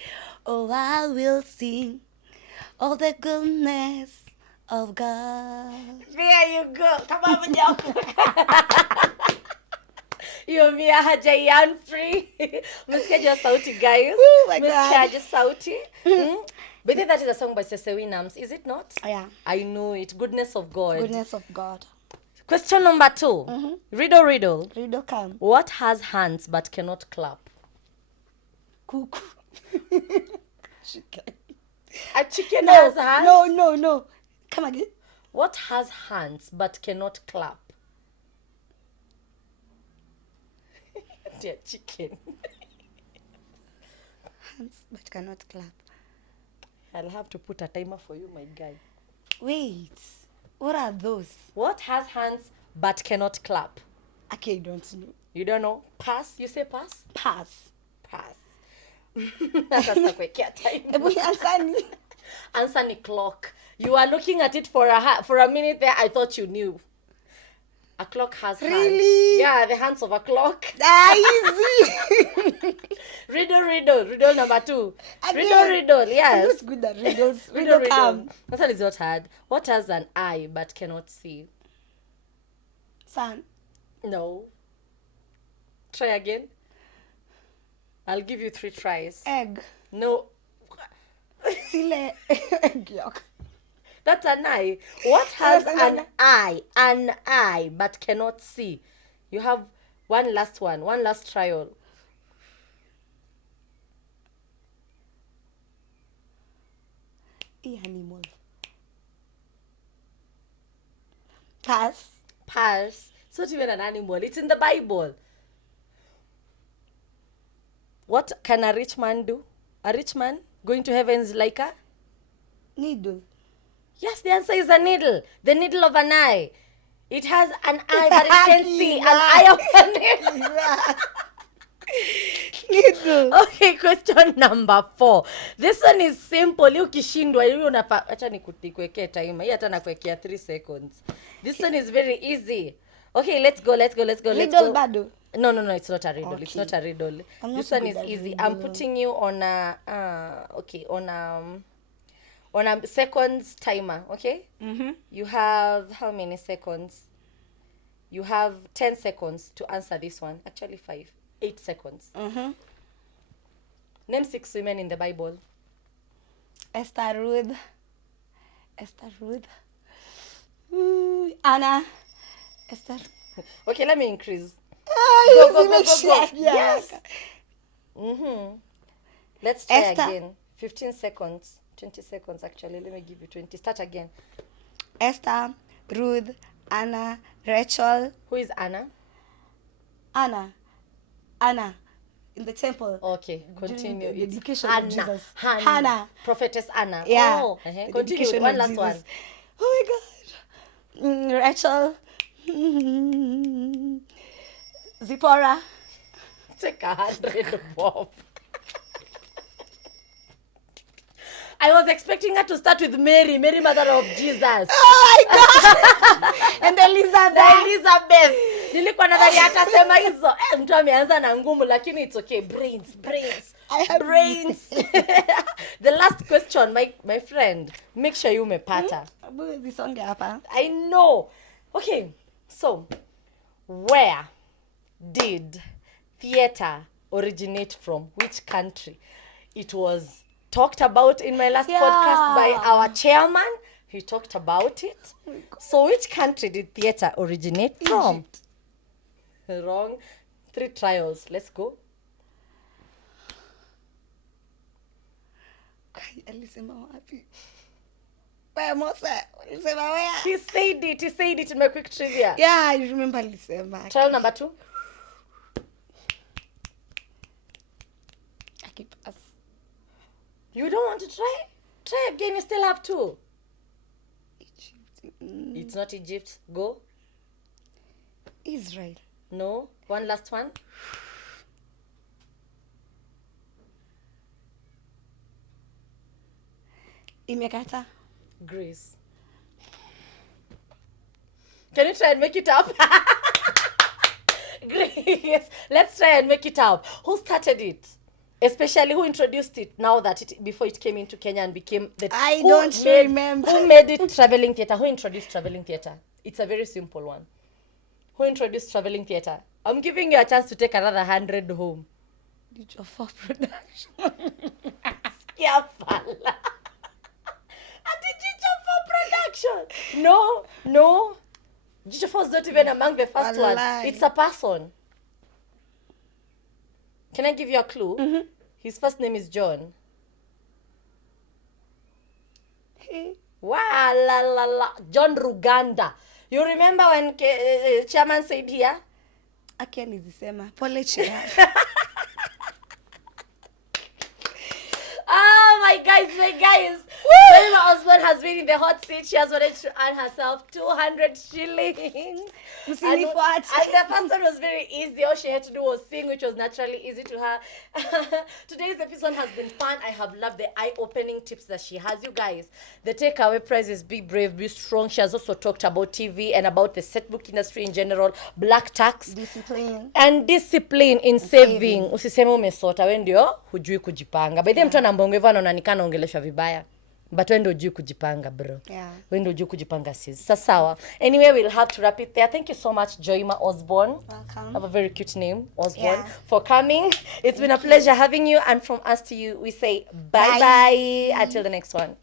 oh, I will sing of the goodness of God. There you go. Come on with your You're me Hajayan free. Msikiaje sauti, guys. Oh my God. Msikiaje sauti. But then that is a song by Sesewi Nams, is it not? Yeah. I know it. Goodness of God. Goodness of God. Question number 2. Riddle, riddle. Riddle come. What has hands but cannot clap? Cuckoo. Chicken. A chicken has hands? No. Come again. What has hands but cannot clap? Dear chicken. Hands but cannot clap. I'll have to put a timer for you, my guy. Wait. What are those? What has hands but cannot clap? Okay, I don't know. You don't know? Pass? You say pass? Pass. Pass. Sasa sitakuwekea time. Ebu answer ni. Answer ni clock. You are looking at it for a minute there. I thought you knew. A clock has hands. Really? Yeah, the hands of a clock. Easy. Riddle number 2. Again. Riddle, yes. I'm not good at riddles. Riddle. Come. That one is not hard. What has an eye but cannot see? Sun. No. Try again. I'll give you 3 tries. Egg. No. Sile. Egg yolk. That's an eye. What has an eye? An eye but cannot see. You have one last trial. Animal. Pass. It's not even an animal. It's in the Bible. What can a rich man do? A rich man going to heaven is like a? Needle. Yes, the answer is a needle. The needle of an eye. It has an eye that it can see. An eye of a needle. Needle. Okay, question number 4. This one is simple. You ukishindwa hiyo unapa acha nikuwekea time. Hii hata nakuwekea 3 seconds. This one is very easy. Okay, let's go. Riddle bado. No, it's not a riddle. Okay. It's not a riddle. This not one is good at easy. riddle. I'm putting you on a on a seconds timer, okay? You have how many seconds? You have 10 seconds to answer this one. Actually 8 seconds. Name 6 women in the Bible. Esther, Ruth. Anna. Esther. Okay, let me increase. Go. Yes. Let's try Esther. again. 15 seconds. 20 seconds actually. Let me give you 20. Start again. Esther, Ruth, Anna, Rachel. Who is Anna? Anna. In the temple. Okay, continue. The It's dedication Hannah. of Jesus. Hannah. Prophetess Anna. Yeah. Oh, The continue. dedication One of last Jesus. one. Oh my God. Rachel. Zipporah. Take 100, Bob. I was expecting her to start with Mary, mother of Jesus. Oh my God. And Elizabeth. Nilikuwa nadhani atasema hizo. Mtu ameanza na ngumu lakini it's okay. Brains. I have Brains. The last question, my friend. Make sure you umepata. Zisonge hapa. I know. Okay. So, where did theater originate from? Which country? It was talked about in my last podcast by our chairman. He talked about it. So which country did theater originate from? Egypt. Wrong. 3 trials. Let's go. Alisema wapi? Where Mosa? Alisema where? He said it in my quick trivia. Yeah, I remember alisema. Trial number 2. I keep us. You don't want to try? Try again. You still have 2. not Egypt. Go. Israel. No. One last one. Imekata. Greece. Can you try and make it up? Greece. Let's try and make it up. Who started it? Especially who introduced it now that before it came into Kenya and became the... I don't remember. Who made it traveling theatre? Who introduced traveling theatre? It's a very simple one. Who introduced traveling theatre? I'm giving you a chance to take another 100 home. For production. Yeah, fella. Production. No. Jicho is not even among the first ones. It's a person. Can I give you a clue? Mm-hmm. His first name is John. Hey. Wow, la la la. John Ruganda. You remember when chairman said here? Aki alizisema. Pole chair. Oh my guys. Joima Osborn has been in the hot seat. She has managed to earn herself 200 shillings. And the first one was very easy. All she had to do was sing, which was naturally easy to her. Today's episode has been fun. I have loved the eye-opening tips that she has. You guys, the takeaway prize is be brave, be strong. She has also talked about TV and about the set book industry in general, black tax. Discipline. And discipline in saving. Usiseme umesota, we ndio hujui kujipanga. By the time mtu anambongewa anaona nikana ongeleshwa vibaya. But when do you kujipanga, bro? Yeah. When do you kujipanga, sis? Sasawa. Anyway, we'll have to wrap it there. Thank you so much, Joima Osborn. Welcome. Have a very cute name, Osborn, Yeah. for coming. It's been a pleasure having you. And from us to you, we say bye-bye. Until the next one.